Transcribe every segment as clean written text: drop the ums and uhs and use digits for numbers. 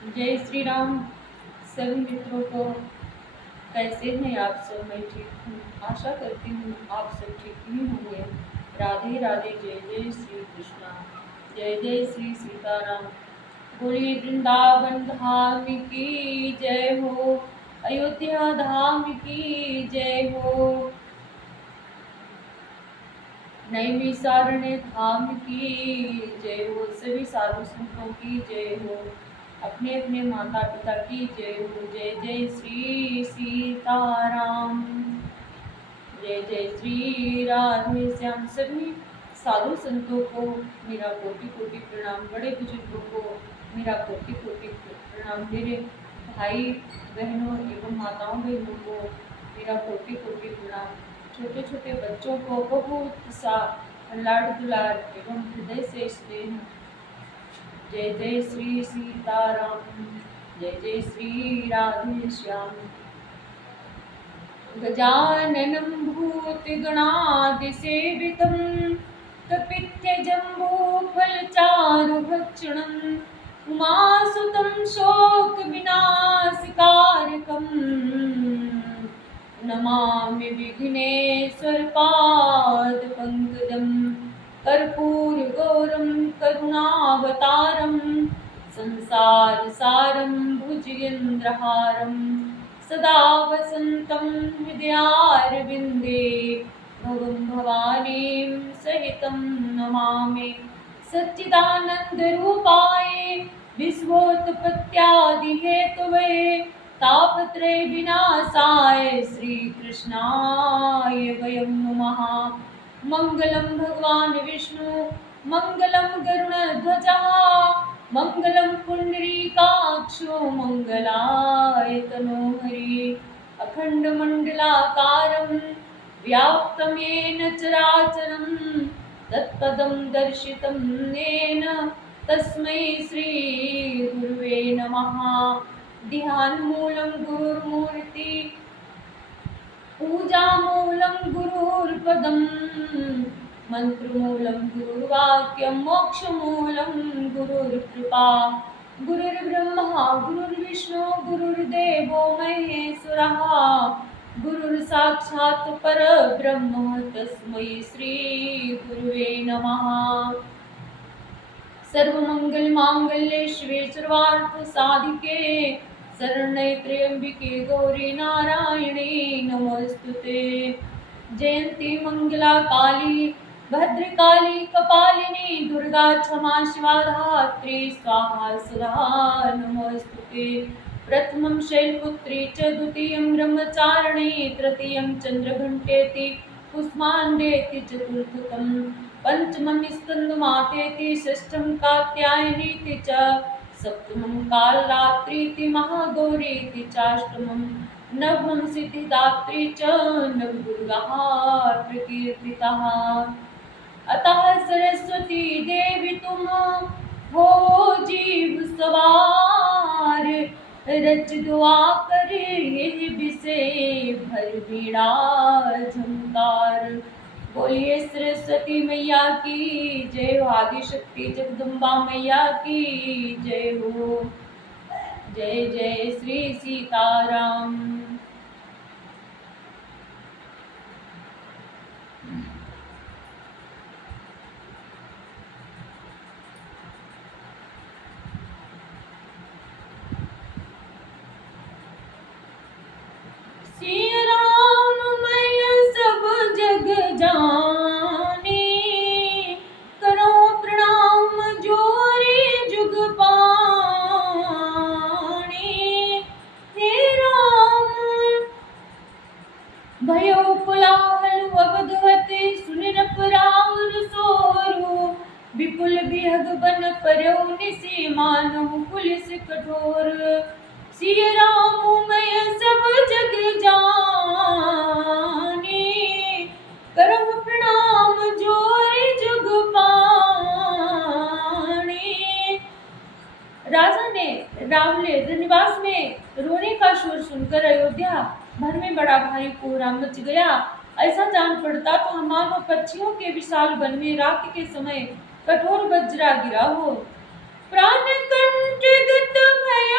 जय श्री राम। सभी मित्रों को कैसे हैं आप सब? मैं ठीक हूँ। आशा करती हूँ आप सब ठीक ही होंगे। राधे राधे। जय जय श्री कृष्णा। जय जय श्री सीताराम। बोलिए वृंदावन धाम की जय हो। अयोध्या धाम की जय हो। नैमिषारण्य धाम की जय हो। सभी साधु संतों की जय हो। अपने अपने माता पिता की जय हो। जय जय श्री सीताराम। जय जय श्री राधे श्याम। सभी साधु संतों को मेरा कोटि कोटि प्रणाम। बड़े बुजुर्गों को मेरा कोटि कोटि प्रणाम। मेरे भाई बहनों एवं माताओं बहनों को मेरा कोटि कोटि प्रणाम। छोटे छोटे बच्चों को बहुत सा लाड दुलार एवं हृदय से स्नेह। जय जय श्री सीताराम। जय जय श्री राधे श्याम। गजाननं भूतगणादिसेवितं कपित्थजम्बूफलचारुभक्षणम् उमासुतं शोकविनाशकारकं नमामि विघ्नेश्वरपादपङ्कजं कर्पूरगौरं करुणावतारं संसारसारं भुजगेन्द्रहारं सदा वसन्तं हृदयारविन्दे भवं भवानीं सहितं नमामि। सच्चिदानन्दरूपाय विश्वोत्पत्त्यादिहेतवे तापत्रय विनाशाय श्रीकृष्णाय वयं नमः। मङ्गलं भगवान् विष्णु मङ्गलं गरुडध्वजः मङ्गलं पुण्डरीकाक्षो मङ्गलाय तनोहरि। अखण्डमण्डलाकारं व्याप्तं येन चराचरं तत्पदं दर्शितं येन तस्मै श्रीगुरुवे नमः। ध्यानमूलं गुरुर्मूर्ति पूजामूलं गुरुर्पदं मन्त्रमूलं गुरुर्वाक्यं मोक्षमूलं गुरुर्कृपा। गुरुर्ब्रह्मा गुरुर्विष्णु गुरुर्देवो महेश्वरः गुरुर्साक्षात् परब्रह्म तस्मै श्रीगुरुवे नमः। सर्वमङ्गलमाङ्गल्ये शिवे सर्वार्थसाधिके शरण्ये त्र्यम्बिके गौरी नारायणे नमोस्तुते। जयंती मंगला काली भद्रकाली कपालिनी दुर्गा क्षमा शिवा धात्री स्वाहा सुधा नमोस्तुते। प्रथमं शैलपुत्री च द्वितीयं ब्रह्मचारिणी तृतीयं चन्द्रघण्टेति कुष्माण्डेति चतुर्थकं पंचमं स्कन्दमातेति षष्ठं कात्यायनीति च सप्तमं कालरात्रीति महागौरीति चाष्टमं नवमं सिद्धिदात्री च नवदुर्गाः प्रकीर्तिताः। अतः सरस्वती देवी तुम हो जीव सवार रच दुआ कर यह विषय भर बीड़ा झंकार। बोलिए सरस्वती मैया की जय हो। आदिशक्ति जगदम्बा मैया की जय हो। जय जय श्री सीताराम। सिया राम मैं सब जग जानी करो प्रणाम जोरी जुग पानी। हे राम भयो कुलाहल अवधवते सुनिन परावर सोरू विपुल बिहग बन पर्यो निसी मानहु पुलिस कठोर। सिया राम मैं सब जग जानी करम प्रणाम जोरी जुग पानी। राजा ने रावले निवास में रोने का शोर सुनकर अयोध्या भर में बड़ा भारी कोहराम मच गया। ऐसा जान पड़ता तो मानो पक्षियों के विशाल वन में रात के समय कठोर वज्रा गिरा हो। प्राण कंठगत भय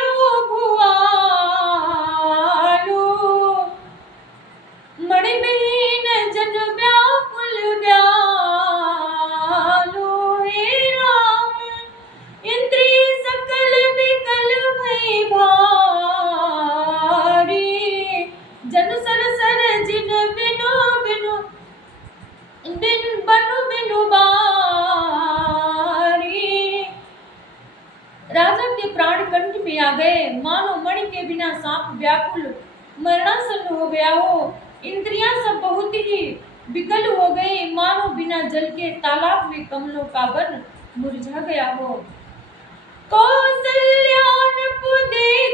राजा के प्राण कंठ में आ गए, मानो मणि के बिना सांप व्याकुल मरणासन हो गया हो। इंद्रियां सब बहुत ही विकल हो गई, मानो बिना जल के तालाब में कमलों का वन मुरझा गया हो। कौसल्यानपुदे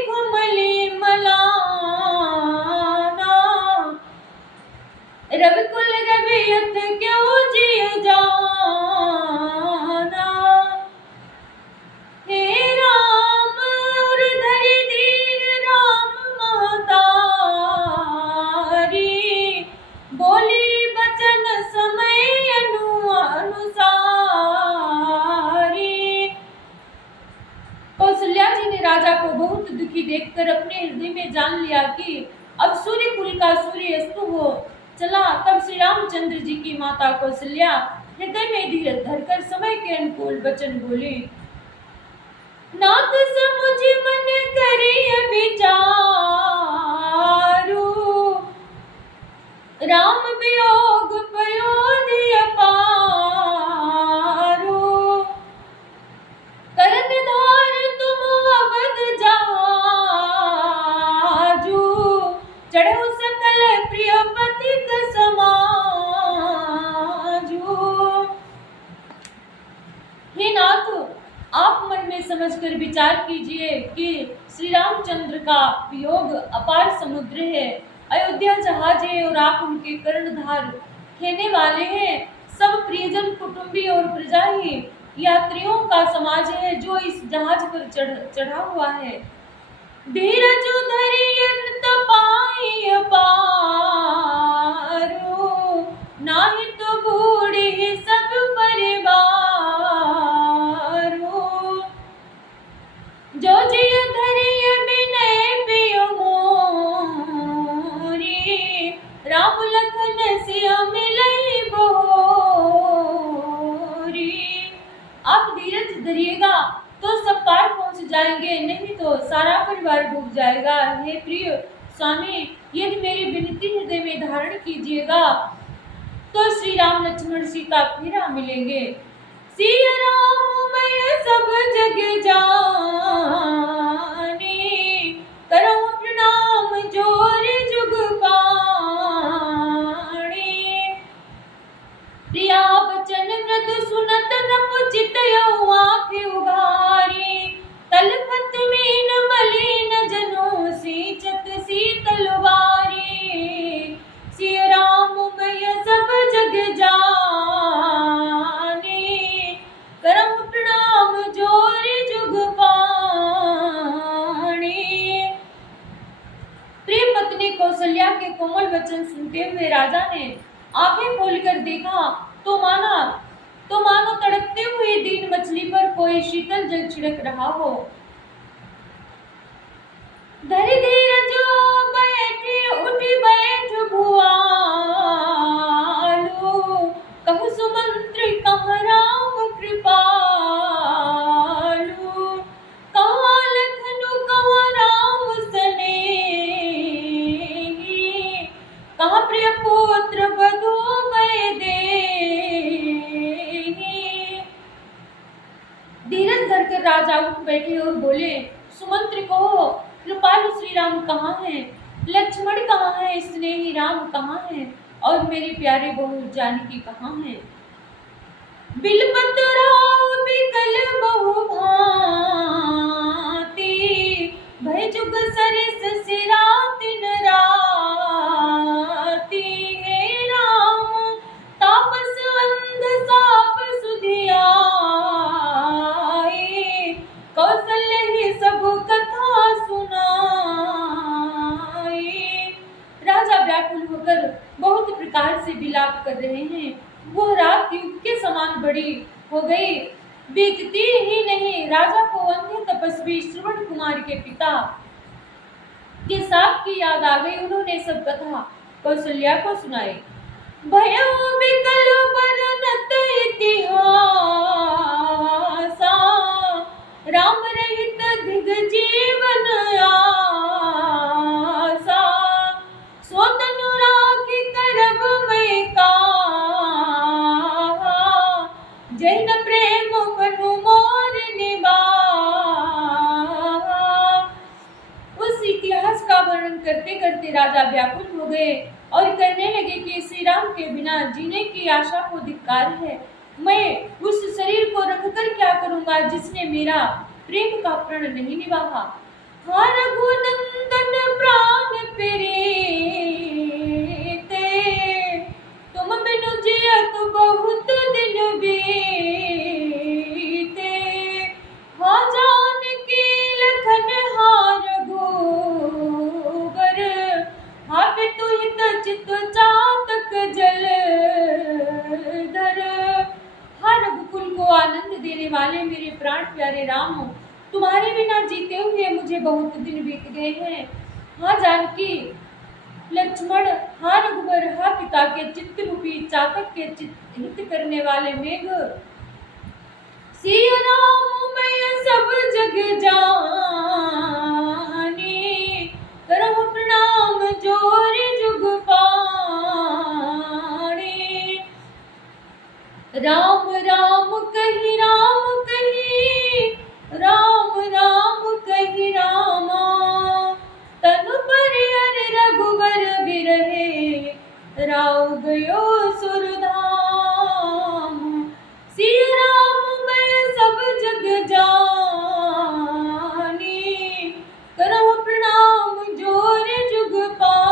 घुमली मलाना, रविकुल रवियत क्यों जिय जाना। हे राम और धरि धीर राम महतारी, बोली बचन समय अनुसारी। कौशल्या जी ने राजा को बहुत दुखी देखकर अपने हृदय में जान लिया कि अब सूर्य कुल का सूर्य अस्त हो चला। तब श्री रामचंद्र जी की माता कौशल्या हृदय में धीरज धरकर समय के अनुकूल वचन बोली। नाथ समुझ मन करिय विचारु, राम वियोग पयोधि अपारु। करन धार तुम अवध जाजू, चढ़ो सकल प्रिय पथिक समाजू। हे नाथ, आप मन में समझकर विचार कीजिए कि श्री रामचंद्र का वियोग अपार समुद्र है। अयोध्या जहाज है और आप उनके कर्णधार खेने वाले हैं। सब प्रियजन कुटुंबी और प्रजा ही यात्रियों का समाज है जो इस जहाज पर चढ़ा हुआ है। धीरज धरियन तपाई अपारो, नाही तो बूढ़ी सब परिवारो। जो जिय धरिय विनय पिय मोरी, राम लखन सिय मिलई बोरी। आप धीरज धरिएगा तो सब पार पहुंच जाएंगे, नहीं तो सारा परिवार डूब जाएगा। हे प्रिय स्वामी, यदि मेरी विनती हृदय में धारण कीजिएगा तो श्री राम लक्ष्मण सीता फिर मिलेंगे। सिया राम मैं सब जग जानी, करो प्रणाम जोर जुग पाणी। प्रिया बचन मृदु सुनत नपुचित आँख उघारी, तलपत मीन मलिन जनो सींचत शीतल बारी। सिय राम मैं सब जग जानी, करम प्रणाम जोर जुग पाणी। प्रिय पत्नी कौशल्या के कोमल वचन सुनते हुए राजा ने आंखें खोलकर देखा तो मानो तड़पते हुए दीन मछली पर कोई शीतल जल छिड़क रहा हो। धरि धीरज बैठे उठी बैठ भुआलु, कहु सुमंत्र कह राम कृपालु। कहा लखनु कह राम सनेही, कहा प्रिय पुत्र बधू वैदेही। धीरज धरकर राजा उठ बैठे और बोले, सुमंत्र कहो, कृपालु श्री राम कहाँ हैं? लक्ष्मण कहाँ हैं? स्नेही राम कहाँ हैं? और मेरी प्यारी बहू जानकी कहाँ हैं? बिलपत राव बिकल बहु भांति, भय जुग सरिस सिरा दिन राति। हे राम तापस अंध साप सुधियाए, कौशल्य ही सब कथा सुनाए। राजा व्याकुल होकर बहुत प्रकार से विलाप कर रहे हैं। वो रात युग के समान बड़ी हो गई, बीतती ही नहीं। राजा को अंधे तपस्वी श्रवण कुमार के पिता के साप की याद आ गई। उन्होंने सब कथा कौशल्या को सुनाई। भयो बिकल बरनत इतिहासा, राम रहित दिग जीवन आसा। सो तनु राखी करब मैं काहा, जैन प्रेम बनु मोर निभा। करते करते राजा व्याकुल हो गए और कहने लगे कि श्री राम के बिना जीने की आशा को धिक्कार है। मैं उस शरीर को रखकर क्या करूंगा जिसने मेरा प्रेम का प्रण नहीं निभाया। हाँ रघुनंदन प्राण प्रीते, तुम बिनु जियत बहुत दिन बीते। हाँ जानकी लखन हाँ रघुबर, हाँ पितु हित चित चातक जलधर। हाँ रघुकुल को आनंद देने वाले मेरे प्राण प्यारे राम, तुम्हारे बिना जीते हुए मुझे बहुत दिन बीत गए हैं। हाँ जानकी लक्ष्मण, हाँ रघुबर, हाँ पिता के चित्त रूपी चातक के चित्त हित करने वाले मेघ। सिया राम मैं सब जग जानी, करहु प्रणाम जोर जुग पाणी। राम राम कही राम कही, राम राम कही रामा। तनु पर अर रघुवर बिरहे, राव गयो सुरधाम। सिया राम मैं सब जग जानी, करहु प्रणाम जोर जुग पाणी।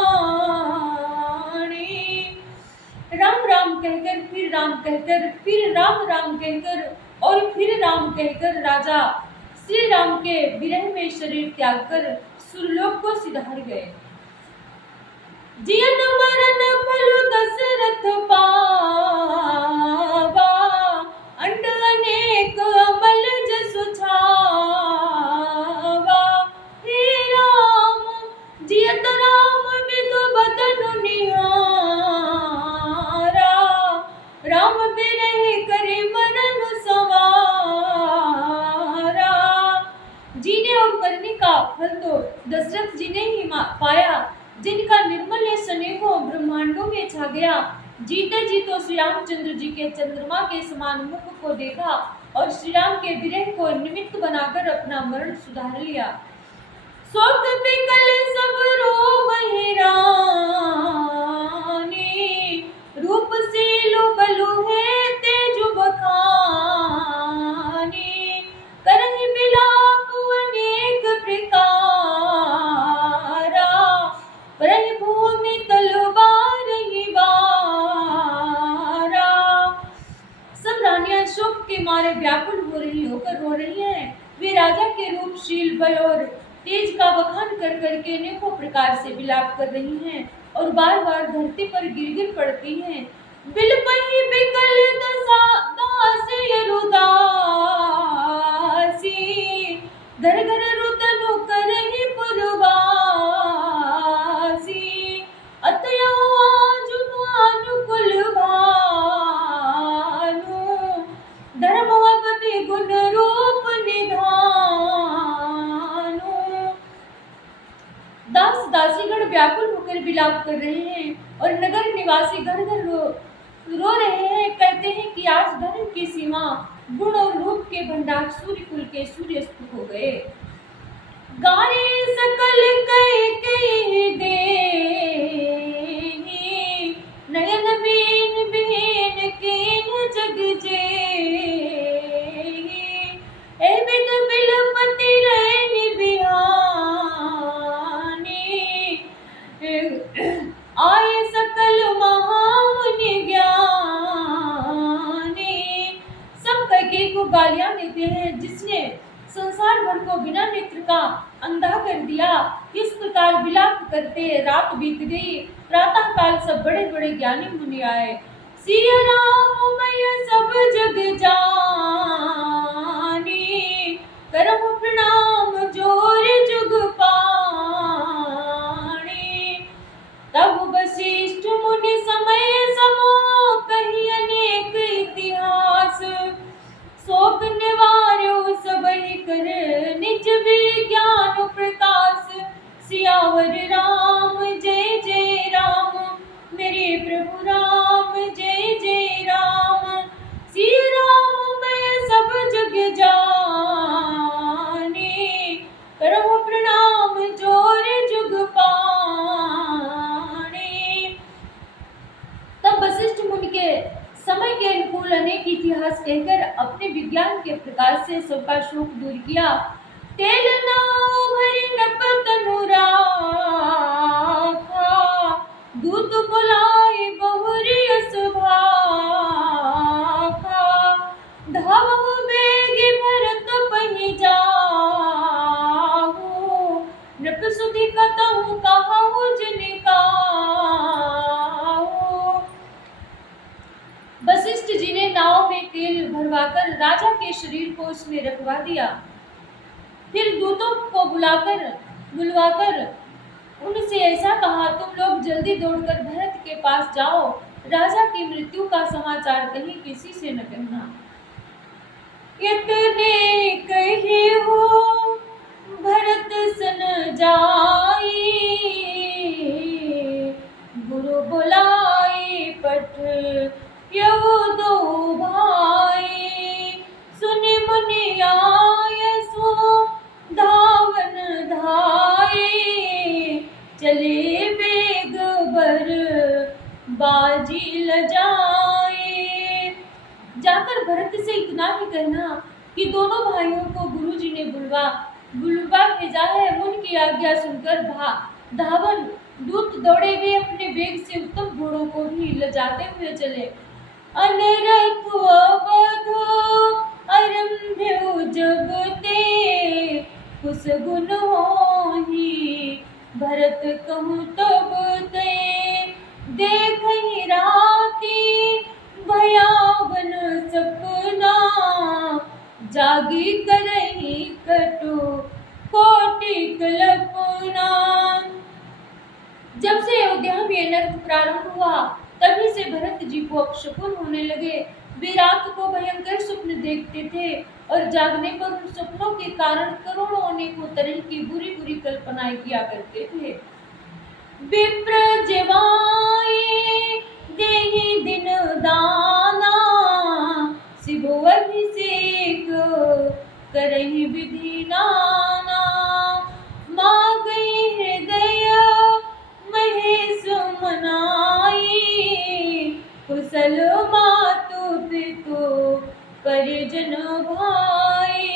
राम राम कहकर फिर राम कहकर फिर राम राम कहकर और फिर राम कहकर राजा श्री राम के विरह में शरीर त्याग कर सुरलोक को सिधार गए। जियन मरन फल दशरथ पावा, अंड अनेक अमल जसु छावा। हे राम जियत राम बिदु बदनु निहारा, राम बिरह करे मरन सवारा। जीने और करने का फल तो दशरथ जी ने ही पाया, जिनका निर्मल स्नेह ब्रह्मांडों में छा गया। जीते जी तो श्री रामचंद्र जी के चंद्रमा के समान मुख को देखा और श्री राम के विरह को निमित्त बनाकर अपना मरण सुधार लिया। शोक बिकल सब रोवहि रानी, रूप सीलु बलु है तेजु बखानी। करहि बिलाप अनेक प्रकारा, परहि भूमि तलवार ही बारा। सब रानियां शोक के मारे व्याकुल हो रही होकर रो रही हैं। वे राजा के रूपशील बल और तेज का बखान कर करके अनेकों प्रकार से विलाप कर रही हैं और बार बार धरती पर गिर गिर पड़ती हैं। बिलपहि बिकल दास यरुदासी, घर घर रुदनु करहि पुरवासी। अतयौ आजु अनुकुल भानु, धर्मवती गुण रूप निधानु। दास दासीगण व्याकुल होकर विलाप कर रहे हैं और नगर निवासी घर घर रो रहे हैं। कहते हैं कि आज धर्म की सीमा, गुण और रूप के भंडार सूर्य कुल के सूर्यास्त हो गए। गारे सकल कई देहि, नयन बीन बीन कीन जग जेहि। ए विद बिलपति रैनि बिहानी, आए सकल महामुनि ज्ञानी। सब कैकेयी को गालियां देते हैं, जिसने संसार भर को बिना नेत्र का अंधा कर दिया। किस प्रकार विलाप करते रात बीत गई। प्रातः काल सब बड़े बड़े ज्ञानी मुनि आए। सिया राम मैं सब जग जानी, करहु प्रणाम जोर जुग पाणी। तब वशिष्ठ मुनि समय समो कही अनेक इतिहास। शोक निवार्यो सबहि कर निज विज्ञान प्रकाश। सियावर राम जय जय राम, मेरे प्रभु राम जय जय राम। सिया राम मैं सब जग जानी, करहु प्रणाम जोर जुग पाणी। से सबका शोक दूर किया। तेल ना भरी नपत अनुराखा, दूत बुलाए बहुरी सुभाखा। धावहु बेग भरत पहि जाहु, नृप सुधि कतहु कहु जिन काहू। वशिष्ठ जी ने नाव में तेल भरवाकर राजा के शरीर को उसमें रखवा दिया। फिर दूतों को बुलवाकर उनसे ऐसा कहा, तुम लोग जल्दी दौड़कर भरत के पास जाओ, राजा की मृत्यु का समाचार कहीं किसी से न कहना। इतने कहे हो भरत सन जाई, गुरु बुलाए पठ यऊ दो भाई। सुनि मुनि आय सो धावन धाई, चले बेग बर बाजी लजाए। जाकर भरत से इतना ही कहना कि दोनों भाइयों को गुरुजी ने बुलवा भेजा है। मुन की आज्ञा सुनकर धावन दूत दौड़े वे अपने वेग से उत्तम घोड़ों को भी लजाते हुए चले। अनरथ अवध आरंभ्यो जब ते, कुस गुण होहि भरत कहूँ तब ते। देखहि राति भयावन सपना, जागी करहि कटु कोटि कल्पना। जब से अयोध्या में अनर्थ प्रारंभ हुआ तभी से भरत जी को अपशकुन होने लगे। वे रात को भयंकर स्वप्न देखते थे और जागने पर उन स्वप्नों के कारण करोड़ों अनेकों तरह की बुरी बुरी कल्पनाएं किया करते थे। विप्र जेवाए देहि दिन दाना, शिव अभिषेक करहि विधि नाना। मांगहि हृदय महेश मनाई, कुशल मातु पितु परिजन भाई।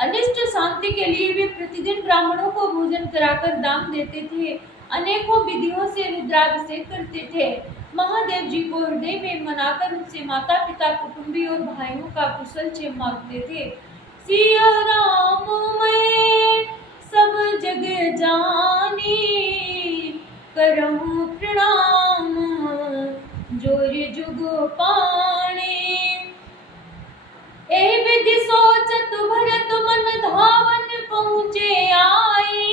अनिष्ट शांति के लिए वे प्रतिदिन ब्राह्मणों को भोजन कराकर दान देते थे। अनेकों विधियों से रुद्राभिषेक करते थे। महादेव जी को हृदय में मनाकर उनसे माता पिता कुटुंबी और भाइयों का कुशल क्षेम मांगते थे। सिया राम मैं सब जग जानी, करहूँ प्रणाम जोर जुग पाणी। ए विधि सोचत भरत मन धावन पहुँचे आई,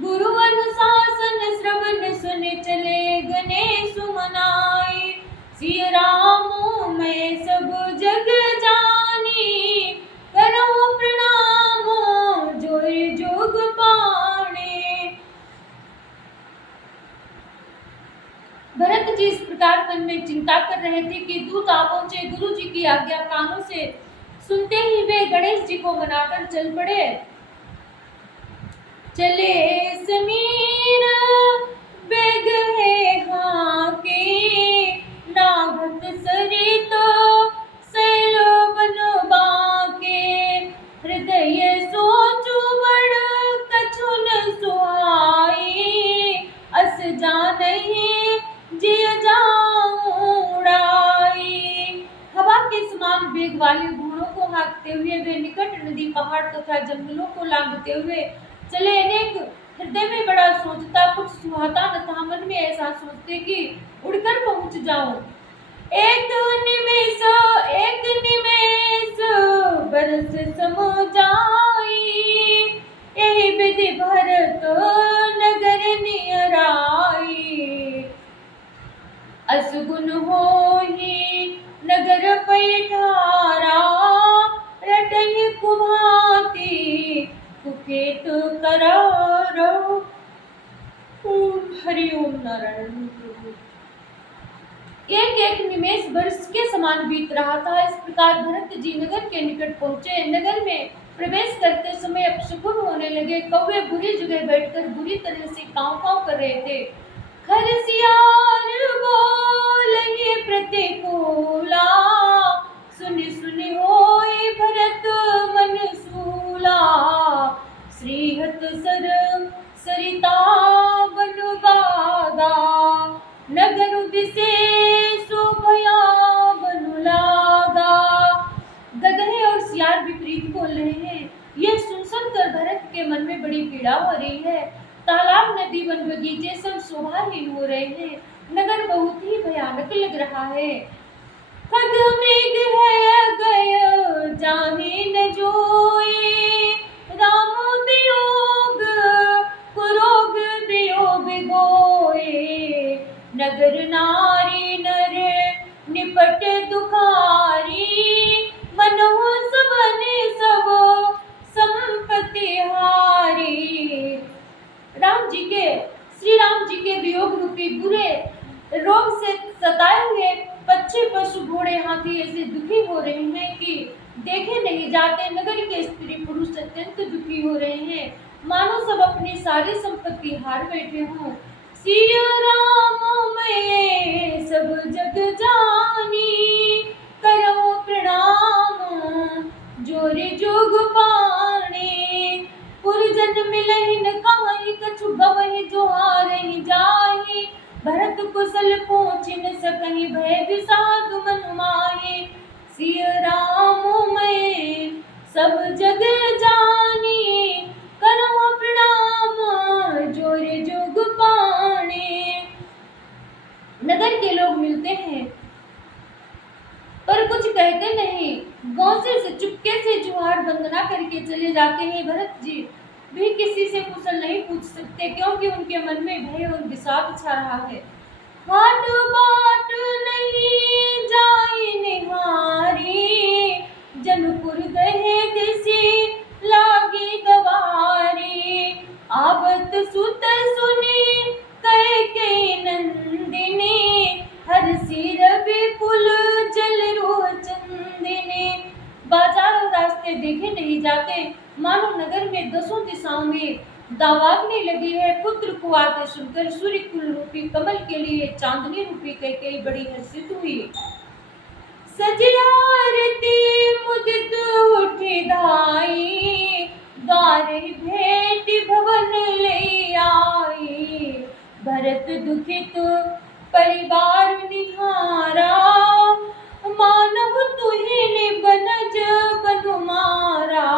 गुरु अनुशासन श्रवण सुन चले गणेश मनाई। सिय राम मैं सब जग जानी, करहूँ प्रणाम जोर जुग पाणी। भरत जी इस प्रकार मन में चिंता कर रहे थे कि दूत आ पहुंचे। गुरु जी की आज्ञा कानों से सुनते ही वे गणेश जी को मनाकर चल पड़े। चले समीर बेग है हाके, नाभत सरित शैल बन बाके। हृदय सोचु बड़ कछु न सुहाई, अस जानहि जिय जाऊं उड़ाई। हवा के समान वेग वाले घोड़ों को हाँकते हुए वे निकट नदी पहाड़ तथा जंगलों को लांघते हुए चले। अनेक हृदय में बड़ा सोचता, कुछ सुहाता न था। मन में ऐसा सोचते कि उड़कर पहुंच जाऊं। एक निमेष बरस सम जाई, यही विधि भरत नगर नियराई। असगुन होहि नगर पैठारा, रटहि कुभाति कुखेत करारा। हरि ओम नारायण प्रभु। एक एक निमेष वर्ष के समान बीत रहा था। इस प्रकार भरत जी नगर के निकट पहुंचे। नगर में प्रवेश करते समय अपशकुन होने लगे। कौवे बुरी जगह बैठकर बुरी तरह से कांव कांव कर रहे थे। खरसियार बोलहि प्रतिकूला, सुनि सुनि होई भरत मन सूला, श्रीहत सर सरिता बनु गादा, नगर दिसे शोभया बनु लागा। गदहे और सियार विपरीत बोल रहे हैं। यह सुन कर भरत के मन में बड़ी पीड़ा हो रही है। तालाब, नदी, वन, बगीचे सब शोभाहीन हो रहे हैं। नगर बहुत ही भयानक लग रहा है। खग मृग है गय जाहि न जोए, राम वियोग कुरोग वियोग गोए, नगर नारी नर निपट दुखारी, मनहु सबने सब संपत्ति हारी। श्री राम जी के वियोग रूपी बुरे रोग से सताए हुए पक्षी, पशु, घोड़े, हाथी ऐसे दुखी हो रहे हैं कि देखे नहीं जाते। नगर के स्त्री पुरुष अत्यंत दुखी हो रहे हैं, मानो सब अपनी सारी संपत्ति हार बैठे हों। सिया राम मैं सब जग जानी, करो प्रणाम जोरे जोग पाणी, पुरजन मिलहिन कहाई, कछु गवहि जो हारहि जाहि, भरत कुशल पूछ न सकहि, भय विषाद मन माहि। सिय राम मैं सब जग जानी, करो प्रणाम जोरे जोग पाणी। नगर के लोग मिलते हैं पर कुछ कहते नहीं, गौसे से चुपके से जुहार वंदना करके चले जाते हैं। भरत जी भी किसी से कुशल नहीं पूछ सकते, क्योंकि उनके मन में भय और विषाद छा रहा है। हाट बाट नहीं जाई निहारी, जनपुर दहे दिसी लागी गवारी, आवत सुत सुनी कैकेयी नंदिनी, हरसी रविपुल जल रोह चंदिनी। बाजार और रास्ते देखे नहीं जाते, मानो नगर में दसों दिशाओं में दावाग्नि लगी है। पुत्र को आते सुनकर सूर्य कुल रूपी कमल के लिए चांदनी रूपी कैकेयी बड़ी हर्षित हुई। सजियारती मुदित उठी धाई, द्वारे भेंट भवन ले आई, भरत दुखित परिवार निहारा, मानव तुहिने बनज बनु मारा।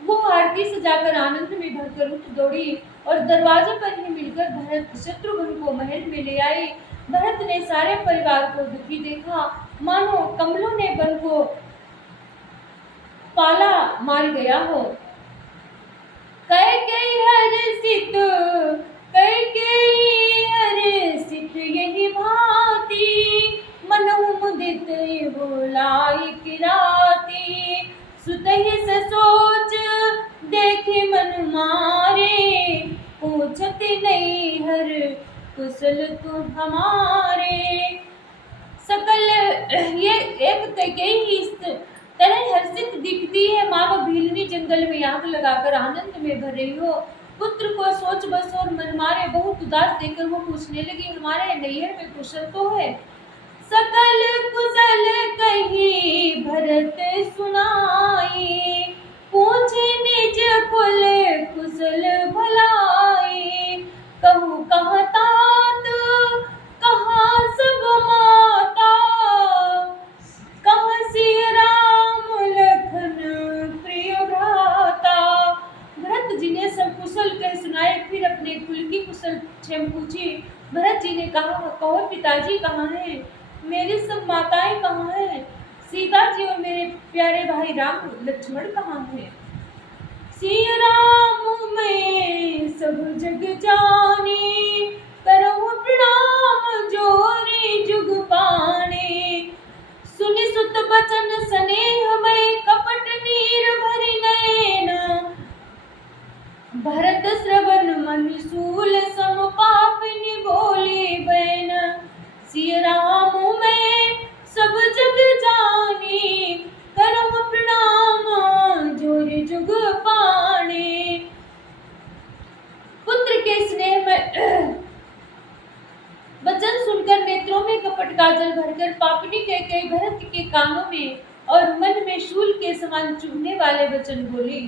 वो आरती सजाकर आनंद में भरकर उठ दौड़ी और दरवाजे पर ही मिलकर भरत शत्रुघ्न को महल में ले आई। भरत ने सारे परिवार को दुखी देखा, मानो कमलों ने वन को पाला मार गया हो। कैकेयी हर्षित यही भांति, मनहु मुदित बोलाई किराती, सुतहि ससोच देखि मन मारे, पूछत नहीं हर कुशल तू हमारे। सकल ये एक कैकेयी ही इस तरह हर्षित दिखती है, मानो भीलनी जंगल में आग लगाकर आनंद में भर रही हो। पुत्र को सोच बस और मन मारे बहुत उदास देखकर वो पूछने लगी, हमारे नैहर में कुशल तो है? सकल कुशल कही भरत सुनाई, पूछे निज कुल कुशल भलाई, कहूँ कहाँ तात कहाँ सब माता, कहाँ सिय राम लखन प्रिय भ्राता। भरत जी ने सब कुशल कह सुनाए, फिर अपने कुल की कुशल क्षेम पूछी। भरत जी ने कहा, कहो पिताजी कहाँ हैं? मेरी सब माताएं कहाँ हैं? सीता जी और मेरे प्यारे भाई राम लक्ष्मण कहाँ हैं? सिय राम मैं सब जग जानी, करो प्रणाम जोरे जुग पाने, सुनि सुत बचन स्नेह मैं कपट नीर भरि नयन, भरत श्रवण मन शूल सम पापिनी बोली बैन। सिय राम मैं सब जग जानी, करो प्रणाम जोरे जुग पाने। पुत्र के स्नेह में वचन सुनकर नेत्रों में कपट काजल भरकर पापिनी कैकेयी भरत के कानों में और मन में शूल के समान चुभने वाले वचन बोली।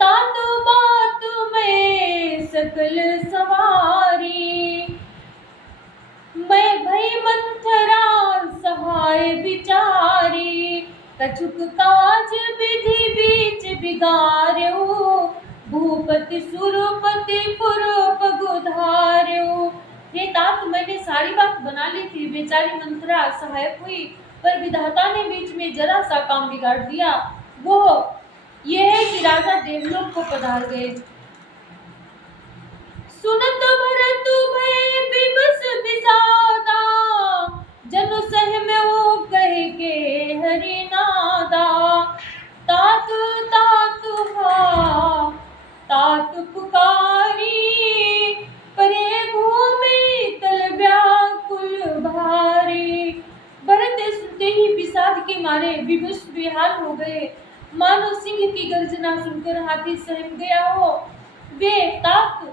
तात बात में सकल सवारी, मैं भई मंथरा सहाय बिचारी, कछुक काज विधि बीच बिगार्यो, भूपति सुरपति पुरप गुधार्यो। हे तात, मैंने सारी बात बना ली थी, बेचारी मंथरा सहायक हुई, पर विधाता ने बीच में जरा सा काम बिगाड़ दिया। वो ये है कि राजा देवलोक को पधार गए। सुनत भरत भय विवश विषादा, जनु सह में कह के हरि नादा। तात तात हा तात पुकारी, परे भूमि तल व्याकुल भारी। भरत सुनते ही विषाद के मारे विवश बेहाल हो गए, मानो सिंह की गर्जना सुनकर हाथी सहम गया हो। वे तात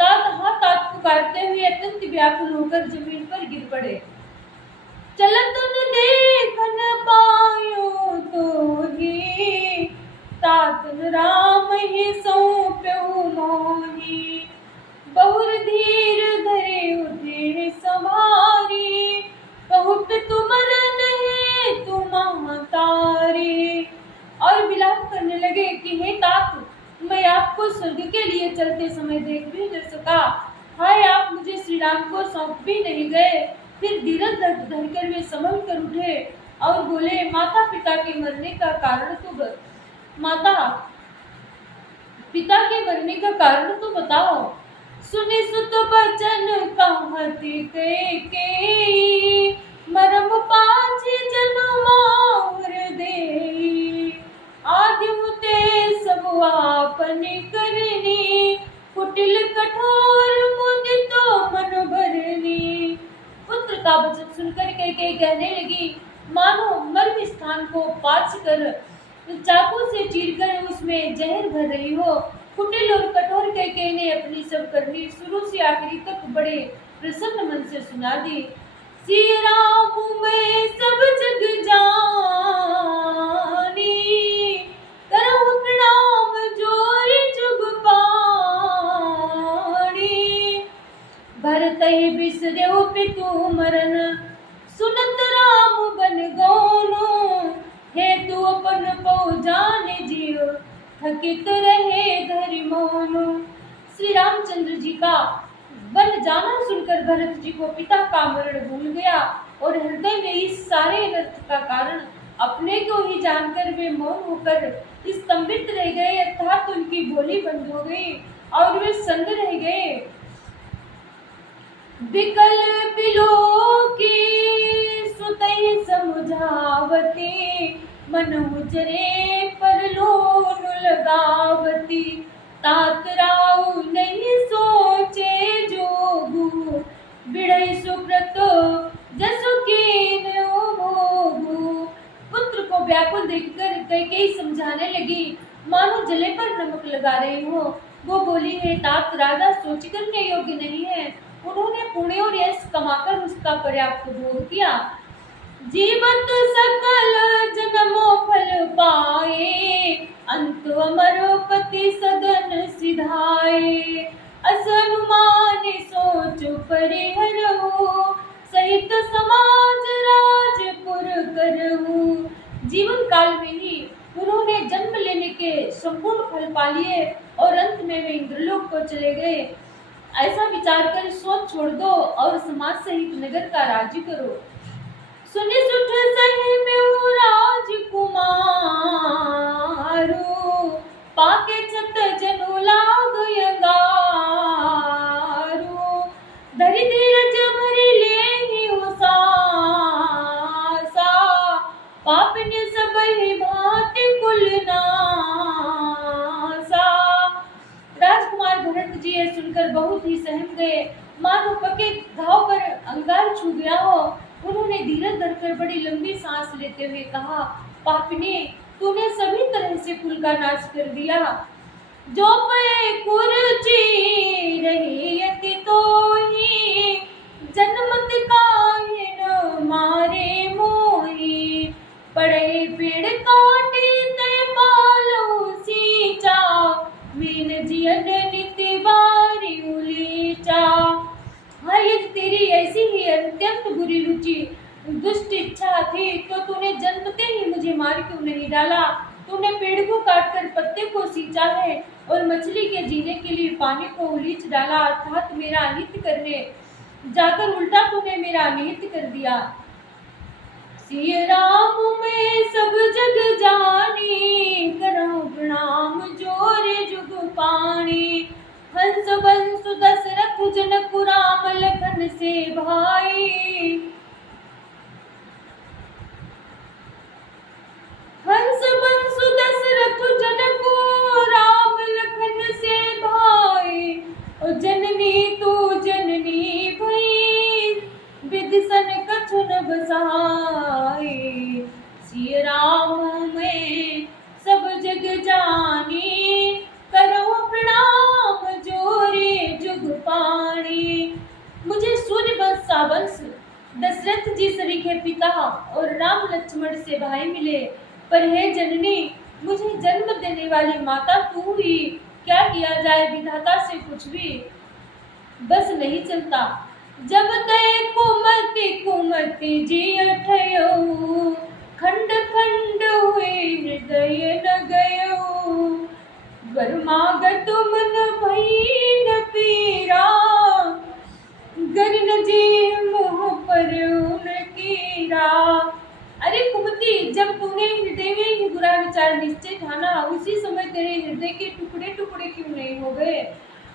तात हाँ तात पुकारते हुए अत्यंत व्याकुल होकर जमीन पर गिर पड़े। चलत न देखन पायो तो ही, तात राम ही सौंप्यो मोही। बहुर धीर धरे उठे समारी, बहुत तुमरन है तुम तारी। और विलाप करने लगे कि हे तात, मैं आपको स्वर्ग के लिए चलते समय देख भी न सका, हाय आप मुझे श्री राम को सौंप भी नहीं गए। फिर धीरज धरकर वे संभल कर उठे और बोले, माता पिता के मरने का कारण तो माता पिता के मरने का कारण तो बताओ। सुने सुत बचन कहती के, मरम पाछे जन्माउर देई। आदि मुते सब आपने करनी, कुटिल कठोर मुदितो मन भरनी। पुत्र का वचन सुनकर कैकेयी कहने लगी, मानो मर्म स्थान को पाछ कर चाकू से चीरकर उसमें जहर भर रही हो। कुटिल और कठोर कैकेयी ने अपनी सब करनी शुरू से आखिरी तक बड़े प्रसन्न मन से सुना दी। श्री राम में सब जग जानी, करहु प्रणाम जोरि जुग पाणी। भरत बिसर्यो पितु मरन, सुनत राम बन गौनो। हे तू अपन पौ जाने जियो, थकित रहे धरि मौनो। श्री रामचंद्र जी का बन जाना सुनकर भरत जी को पिता का मरण भूल गया और हृदय में इस सारे अनर्थ का कारण अपने को ही जानकर वे मौन होकर स्तंभित रह गए, अर्थात उनकी बोली बंद हो गई और वे संग रह गए। विकल बिलोकी सुतहि समुझावती, मन उजरे पर लोन लगावती। तात राउ नहीं सोचे जोगु, बिड़ई सुब्रत जसु कीन भोगु। पुत्र को व्याकुल देखकर कैकेयी समझाने लगी, मानो जले पर नमक लगा रही हो। वो बोली, है तात, राजा सोच करने योग्य नहीं है, उन्होंने पुण्य और यश कमाकर उसका पर्याप्त भोग किया। जीवत सकल जन्मों फल पाए, अंत अमरपति सदन सिधाए। अस अनुमान सोच परिहरहु, सहित समाज राजपुर करहु। जीवन काल में ही उन्होंने जन्म लेने के संपूर्ण फल पा लिए और अंत में वे इंद्रलोक को चले गए। ऐसा विचार कर सोच छोड़ दो और समाज सहित नगर का राज्य करो। सुनि सुठ सही में राजकुमारो, पाके छत जनु लाग अंगारो। धरि धीरज भरि लेहि उसासा, पापिन सबहि भांति कुल नासा। राजकुमार भरत जी यह सुनकर बहुत ही सहम गए, मानो पके घाव पर अंगार छू गया हो। उन्होंने धीरज धरकर बड़ी लंबी सांस लेते हुए कहा, पापिने, तूने सभी तरह से कुल का नाश कर दिया। जो पे कुरुचि रही यति तोही, जन्मत काहे न मारे मोही। पड़े पेड़ काटे ते पालो सींचा, मीन जियन नित्य बारी उलीचा। हाँ, यदि तेरी ऐसी ही अत्यंत बुरी रुचि दुष्ट इच्छा थी तो तूने जन्मते ही मुझे मार क्यों नहीं डाला? तूने पेड़ को काटकर पत्ते को सींचा है और मछली के जीने के लिए पानी को उलीच डाला, अर्थात मेरा अनित करने जाकर उल्टा तूने मेरा अनित कर दिया। सिय राम में सब जग जानी, करो प्रणाम जोरे जुग पानी। हंस बंस दशरथ जनक राम लखन से भाई, हंस बंस दशरथ जनक राम लखन से भाई। ओ जननी तू जननी भई, विदिशन कछु न बसाई। सिय राम में सब जग जानी, करो प्रणाम जोरे जुग पानी। मुझे सूर्य वंश सा वंश दशरथ जी सरीखे पिता और राम लक्ष्मण से भाई मिले, पर हे जननी, मुझे जन्म देने वाली माता तू ही। क्या किया जाए, विधाता से कुछ भी बस नहीं चलता। जब तय कुमति कुमति जिय ठयो, खंड खंड हुए हृदय न गयो। वर्मागत मन भई न पीरा, गरन जी मोह पर कीरा। अरे कुमति, जब तूने हृदय में ही बुरा विचार निश्चय ठाना, उसी समय तेरे हृदय के टुकड़े टुकड़े क्यों नहीं हो गए?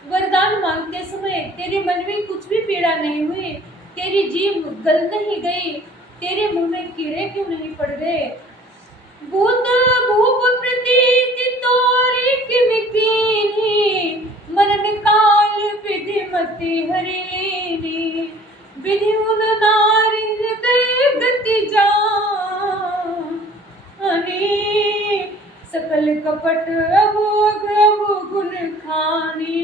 वरदान मांगते समय तेरे मन में कुछ भी पीड़ा नहीं हुई? तेरी जीभ गल नहीं गई? तेरे मुंह में कीड़े क्यों नहीं पड़ गए? भूत भूप प्रतीति तोरी किम कीनी, मरण काल विधि मति हरि लीनी। विधि उन नारी हृदय गति जानी, सकल कपट अबु अबु गुण खानी।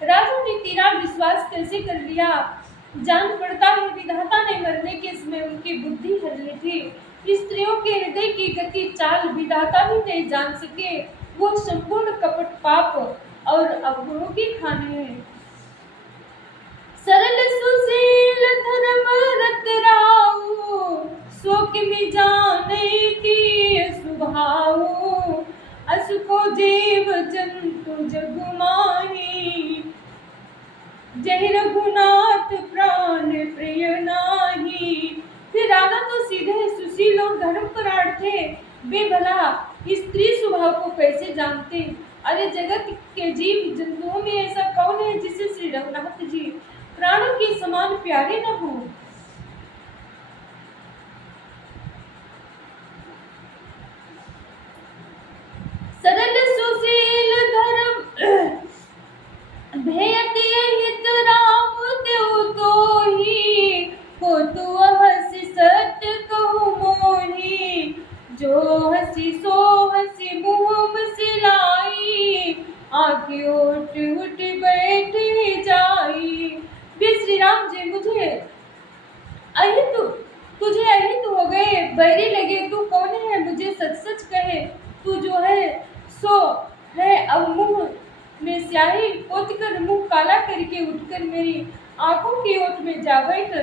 राजा ने तेरा विश्वास कैसे कर लिया? जान पड़ता है विधाता ने मरने के समय उनकी बुद्धि हर ली थी। स्त्रियों के हृदय की गति चाल विधाता भी नहीं जान सके। वो संपूर्ण कपट पाप और अवगुणों की खाने हैं। सरल सुशील धर्म रत राऊ, सो किमि जानै की स्वभाव। असु को जीव जंतु जग माही, जय रघुनाथ प्राण प्रिय नाही। फिर राजा तो सीधे सुशील और धर्मपरायण थे, वे भला स्त्री स्वभाव को कैसे जानते? अरे जगत के जीव जंतुओं में ऐसा कौन है जिसे श्री रघुनाथ जी प्राणों के समान प्यारे न हो? सरल सुशील धर्म भेयति हित राम त्यों तोहि, को तू हंसी सत्य कहु मोहि। जो हंसी सो हंसी मुँह मसिलाई, आँखि उठ उठ बैठ जाई। वे श्री राम जी मुझे अहित, तुझे अहित हो गए, बैरी लगे। तू कौन है मुझे सच सच कहे, तू जो है सो है। अब मुँह में स्याही पोत कर मुँह काला करके उठकर मेरी आंखों की ओट में जा बैठ।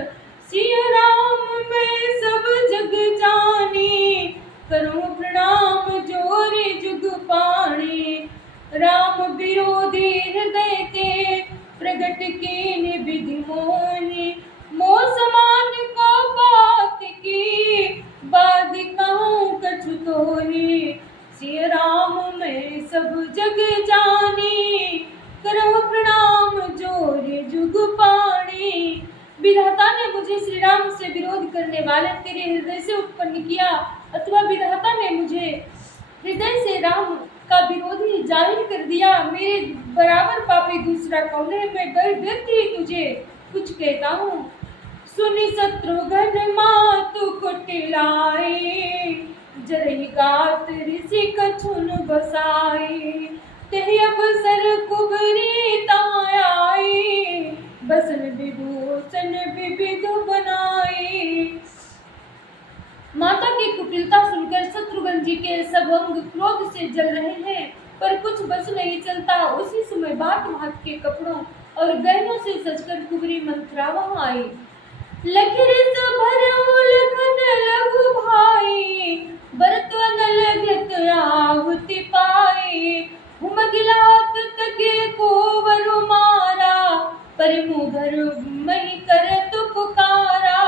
सिय राम में सब जग जानी, करो प्रणाम जोरे जुग पाणी। राम विरोधी हृदय ते, प्रगट कीन विधि मोहि। मोह समान को बात की, बाद कहूँ कछु तोहि। सिय राम में सब जग जानी, करो प्रणाम जोरे जुग पाणी। विधाता ने मुझे श्री राम से विरोध करने वाले तेरे हृदय से उत्पन्न किया, अथवा विधाता ने मुझे हृदय से राम का विरोधी जाहिर कर दिया। मेरे बराबर पापी दूसरा कौन है? मैं व्यर्थ ही तुझे कुछ कहता हूँ। सुनि शत्रुघ्न मातु कुटिलाई, जरहि गात ऋषि कछुन बसाई। तेहि अवसर कुबरी ताई, बसन विभूषण विविध बनाई। माता की कुटिलता सुनकर से जल रहे हैं, पर कुछ बस नहीं चलता। उसी समय भांत भांत के कपड़ों और गहनों से सजकर कुबरी मंत्रा वहां आई। लखरिस भरऊ लखन लघु भाई, बरतवन लगत आहुति पाई। हुमगिलात तके को वरु मारा, पर मुँह भर मही करत पुकारा।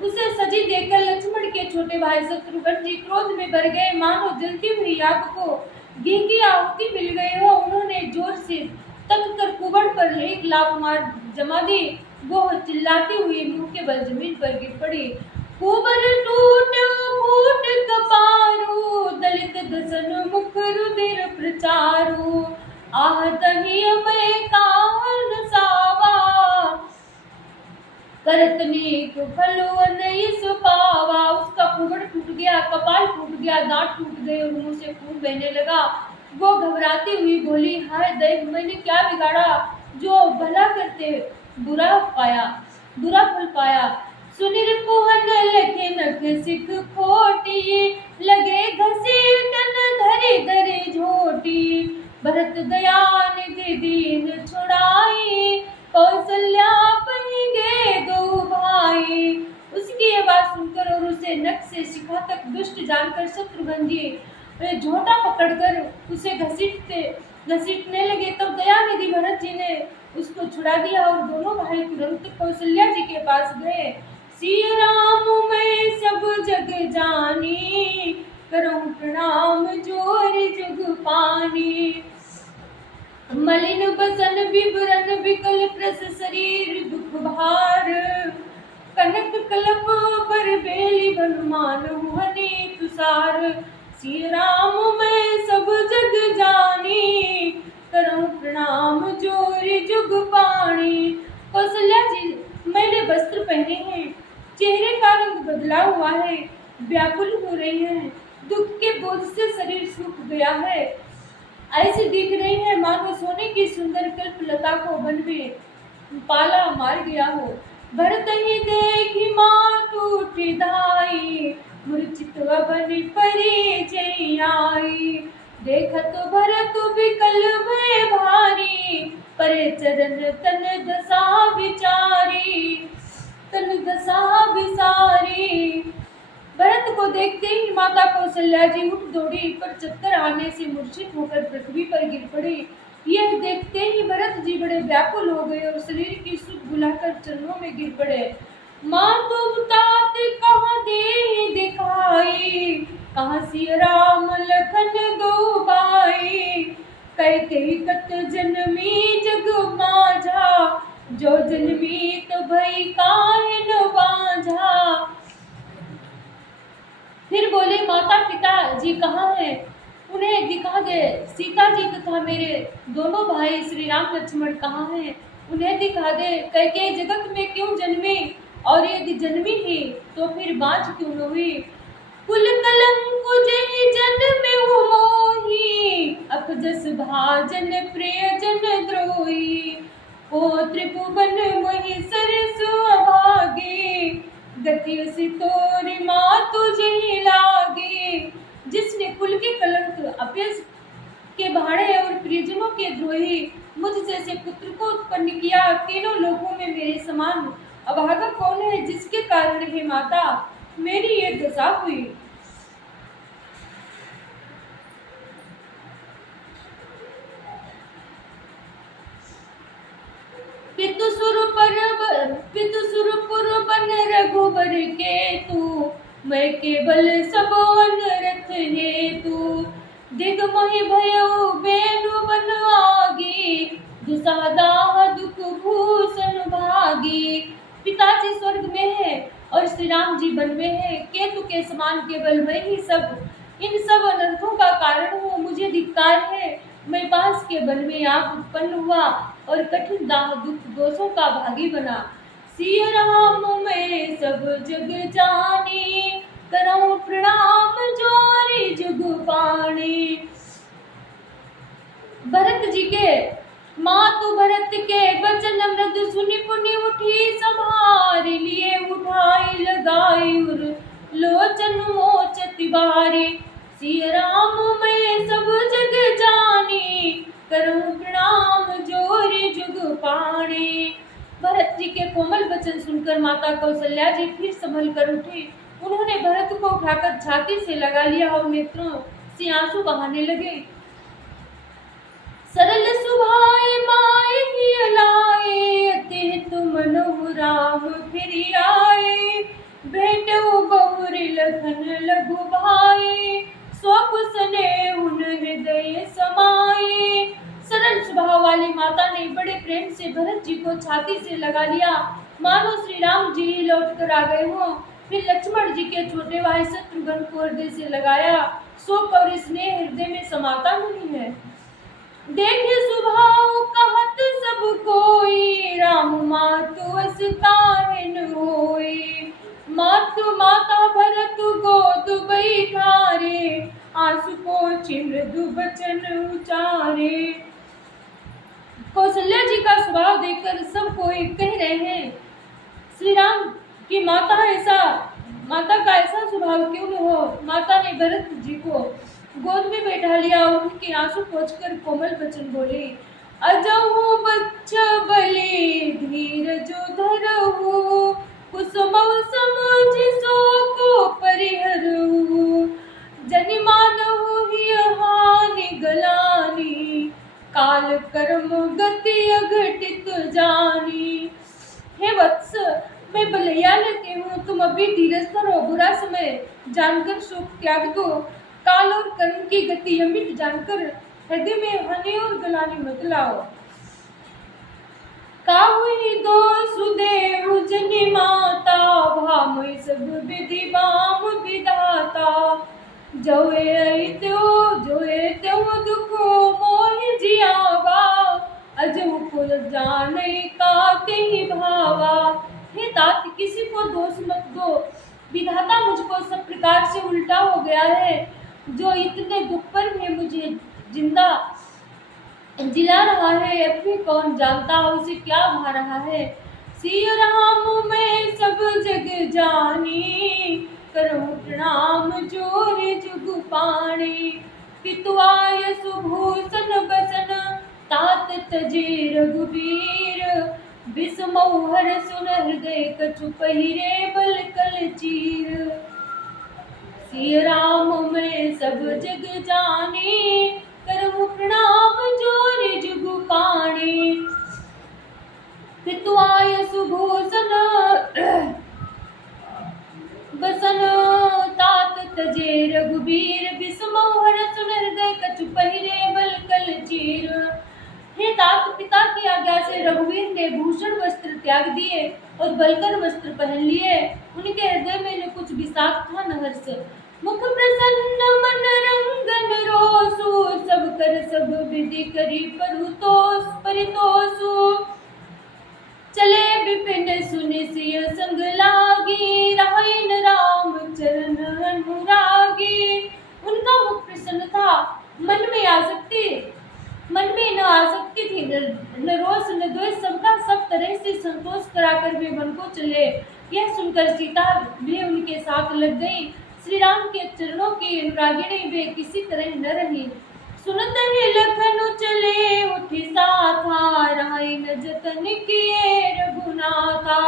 उसे सजी देखकर लक्ष्मण के छोटे भाई शत्रुघ्न जी क्रोध में भर गए, मानो जलती हुई आग को घी की आहुति मिल गई हो। उन्होंने जोर से तक कर कुबड़ पर एक लात मार जमा दी। वो चिल्लाती हुई मुंह के बल जमीन पर गिर पड़ी। कुबर टूट फूट कपारू, दलित दसन मुख रुधिर प्रचारू। आहत ही मैं कान सावा, करत नेक फलो नहीं सुपावा। उसका कुबड़ टूट गया, कपाल टूट गया, दांत टूट गए और मुंह से खून बहने लगा। वो घबराती हुई बोली, हाय दैव, मैंने क्या बिगाड़ा जो भला करते बुरा फल पाया। सुनिर पुहन लखे नख सिख खोटी, लगे घसीटन धरे धरे झोटी। भरत दया निधि दीन छुड़ाई, कौशल्या पहगे दो भाई। उसकी ये बात सुनकर और उसे नख से शिखा तक दुष्ट जानकर शत्रुघ्न जी झोटा पकड़कर उसे घसीटने लगे। तब दयानिधि भरत जी ने उसको छुड़ा दिया और दोनों भाई तुरंत कौशल्या जी के पास गए। सिया राम मैं सब जग जानी, करूं प्रणाम जोर जुग पानी। मलिन बसन विवरण विकल प्रस शरीर दुख भार, कनक कलप पर बेली बनुमान हुहनी तुषार। श्री राम मैं सब जग जानी, करूं प्रणाम जोर जुग पानी। कौशल्या जी, मैंने वस्त्र पहने हैं, चेहरे का रंग बदला हुआ है, व्याकुल हो रही है, दुख के बोझ से शरीर सूख गया है। ऐसे दिख रही है मानो सोने की सुंदर कल्पलता को वन में पाला मार गया हो। भरत ही देखी मात उठी धाई, मूर्छित बन परी जई आई। देखत भरत विकल भय भारी, परे चरण तन दशा विचारी। भरत को देखते ही माता कौशल्या जी उठ दौड़ी, पर चक्कर आने से मूर्छित होकर पृथ्वी पर गिर पड़ी। यह देखते ही भरत जी बड़े व्याकुल हो गए और शरीर की सुध बुलाकर चरणों में गिर पड़े। माँ तुम तात कहाँ दे दिखाई, कहाँ सिया राम लखन दो भाई। कहते कत जन्मी जग माझा, जो जन्मी तो भई काहे न बाझा। फिर बोले, माता पिता जी कहाँ हैं, उन्हें दिखा दे। सीता जी तथा मेरे दोनों भाई श्री राम लक्ष्मण कहाँ हैं, उन्हें दिखा दे। कैके जगत में क्यों जन्मी, और यदि जन्मी ही तो फिर बाँझ क्यों न हुई। कुल कलंक जहि जन्मे हो मोही, अखजस भाजन प्रियजन द्रोही। ओ त्रिभुवन महिषर सुअभागी, गति उसी तोरी मातु जहि लागी। जिसने कुल के कलंक, अपयश के भाड़े और प्रियजनों के द्रोही मुझ जैसे पुत्र को उत्पन्न किया, तीनों लोगों में मेरे समान अभागा कौन है, जिसके कारण हे माता मेरी ये दशा हुई। पितुसुर बन रघुबर के तू, मैं केवल सब अनरथ हेतु। दिग्महि भयउ बेनु बन आगी, दुसादाह दुख भूषण भागी। पिताजी स्वर्ग में है और श्री राम जी वन में है। केतु के समान केवल मैं ही इन सब अनर्थों का कारण हूँ। मुझे धिक्कार है, मैं बांस के वन में आप उत्पन्न हुआ और कठिन दाह दुख दोषों का भागी बना। सिया राम मैं सब जग जानी, करऊं प्रणाम जोरी जुग पानी। भरत जी के मातु भरत के वचन मृदु सुनि पुनि उठी, संभार लिए उठाई लगाई उर लोचन मोचति बारी। सिय राम मैं सब जग जानी, करूं प्रणाम जोर जुग पाणे। भरत जी के कोमल वचन सुनकर माता कौशल्या जी फिर संभल कर उठी। उन्होंने भरत को उठाकर छाती से लगा लिया और नेत्रों से आंसू बहाने लगे। सरल सुभाए माए ही लाए, अति तुम मनोहु राम फिर आए। भेटो बहुरि लखन लघु भाई, स्वकुसने उन हृदय समाये। सरल स्वभाव वाली माता ने बड़े प्रेम से भरत जी को छाती से लगा लिया, मानो श्री राम जी ही लौट कर आ गए हों। फिर लक्ष्मण जी के छोटे भाई शत्रुघ्न को हृदय से लगाया। शोक और स्नेह हृदय में समाता नहीं है। देखे स्वभाव कहत सब कोई, राम मातु अस काहे न होई। मातु माता भरत गोद बैठारे, आंसू पोंछे मृदु बचन उचारे। कौशल्या जी का स्वभाव देखकर सब कोई कह रहे हैं, श्री राम की माता का ऐसा स्वभाव क्यों न हो। माता ने भरत जी को गोद में बैठा लिया और उनके आंसू पोंछकर कोमल वचन बोले। अजहु बच्च बले धीरज धरहु, कुसुमौ समझ शोको परिहरहु। जनि मानहु हिय हानि गलानी, काल कर्म गति अघटित जानी। हे वत्स, मैं बलैया लेती हूँ, तुम अभी धीरज धरो, बुरा समय जानकर शोक त्याग दो। काल और कर्म की गति अमिट जानकर हृदय में हानि और गलानी मत लाओ। काहुई दो सुदेव जनि माता, भामहि सब विधि बाम विधाता। जोए त्यो दुख मोहि जियावा, अजहु को जानै ताते ही भावा। हे तात, किसी को दोष मत दो, विधाता मुझको सब प्रकार से उल्टा हो गया है। जो इतने दुख पर भी मुझे जिंदा जिला रहा है, अब भी कौन जानता उसे क्या भा रहा है। सिय राम मैं सब जग जानी, करूं प्रणाम जोर जुग पाणे। पितु आय सुभूषण बसन, तात तजे रघुवीर। विषमौ हर सुन हृदय कछु पहिरे बल कल चीर। सिय राम मैं सब जग जानी, करूं प्रणाम जोर जुग पाणे। पितु आय सुभूषण बसन, तात तजे रघुवीर। विषमौ हर सुन हृदय कछु पहिरे बल कल चीर। हे तात, पिता की आज्ञा से रघुवीर ने भूषण वस्त्र त्याग दिए और बलकर वस्त्र पहन लिए। उनके हृदय में न कुछ विषाद था न हर्ष। मुख प्रसन्न मन रंगन रोसु, सब कर सब विधि करी परितोषु। चले विपिन सुनि सिय संग लागी, राहिन राम चरण अनुरागी। उनका मुख प्रसन्न था, मन में न आसक्ति थी, न रोष न द्वेष, सबका सब तरह से संतोष कराकर वे वन को चले। यह सुनकर सीता भी उनके साथ लग गई। श्री राम के चरणों की अनुरागिणी वे किसी तरह न रही। सुनत ही लखन चले उठी साथा, राहि न जतन किए रघुनाथा।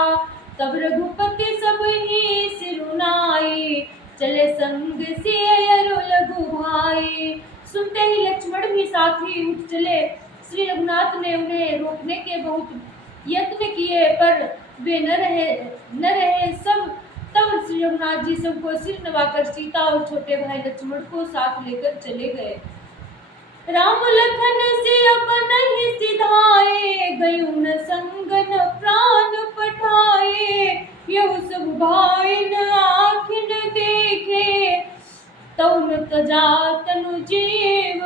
तब रघुपति सब ही सिरुनाई, चले संग सिय अरु लघु भाई। सुनते ही लक्ष्मण भी साथ ही उठ चले। श्री रघुनाथ ने उन्हें रोकने के बहुत यत्न किए, पर वे न रहे सब। तब श्री रघुनाथ जी सबको सिर नवाकर सीता और छोटे भाई लक्ष्मण को साथ लेकर चले गए। राम लखन से अपन ही सिधाए, गयुं न संगन प्राण पठाए। यहु सब भाई न आँखिन देखे, तौ न तजा तनु जीव।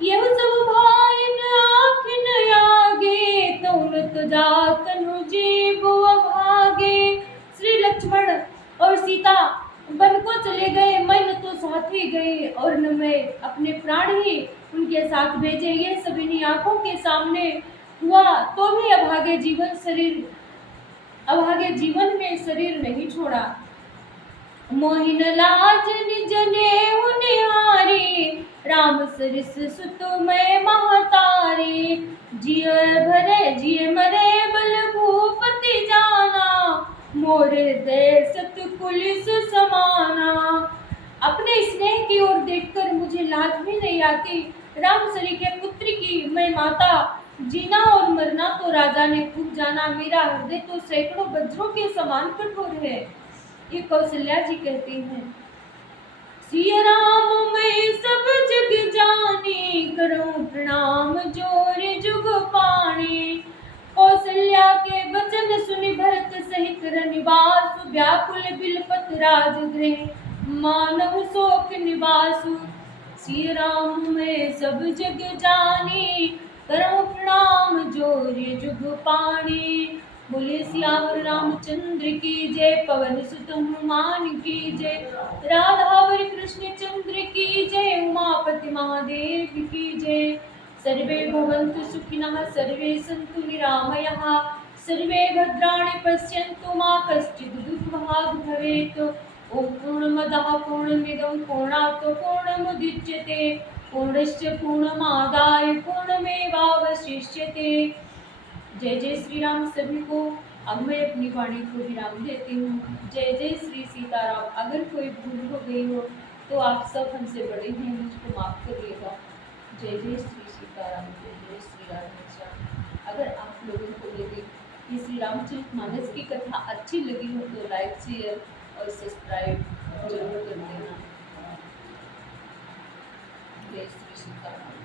यहु सब भाई न आँखिन आगे, तौ न तजा तनु जीव अभागे। श्री लक्ष्मण और सीता वन को चले गए, मैं न तो साथ ही गई और न मैं अपने प्राण ही उनके साथ भेजे। यह सब इन्हीं आंखों के सामने हुआ, तो भी अभागे जीवन में शरीर नहीं छोड़ा। मोहिन लाज निज नेहु निहारी, राम सरिस सुत मैं महतारी। जिय जिय मरे बल भूपति जाना, मोरे हृदय सत कुलिस समाना। अपने स्नेह की ओर देखकर मुझे लाज भी नहीं आती। रामसरी के पुत्र की मैं माता, जीना और मरना तो राजा ने खूब जाना, मेरा हृदय तो सैकड़ों वज्रों के समान कठोर है। ये कौशल्या जी कहती हैं, सिया राम मैं सब जग जानी, करूं प्रणाम जोर जुग पानी। कौशल्या के वचन सुनि भरत सहित रनिवास, व्याकुल बिलपत राजगृह मानव शोक निवासु। सिया राम मैं सब जग जानी, करूं प्रणाम जोर जुग पानी। बोले सियावर रामचंद्र की जय, पवन सुत हनुमान की जय, राधावर कृष्ण चंद्र की जय, उमापति महादेव की जय। सर्वे भवन्तु सुखिनः, सर्वे सन्तु निरामयाः, सर्वे भद्राणि पश्यन्तु मा कश्चित् दुःखभाग् भवेत्। ॐ पूर्णमदः पूर्णमिदं पूर्णात् पूर्णमुदच्यते, पूर्णस्य पूर्णमादाय पूर्णमेवावशिष्यते। जय जय श्री राम सभी को। अब मैं अपनी वाणी को विराम देती हूँ। जय जय श्री सीताराम। अगर कोई भूल हो गई हो तो आप सब हमसे बड़े हैं, मुझको माफ करिएगा। जय जय श्री सीताराम, जय जय श्री राम। अगर आप लोगों को यदि ये श्री रामचरितमानस की कथा अच्छी लगी हो तो लाइक शेयर और सब्सक्राइब जरूर कर देना। जय श्री सीताराम।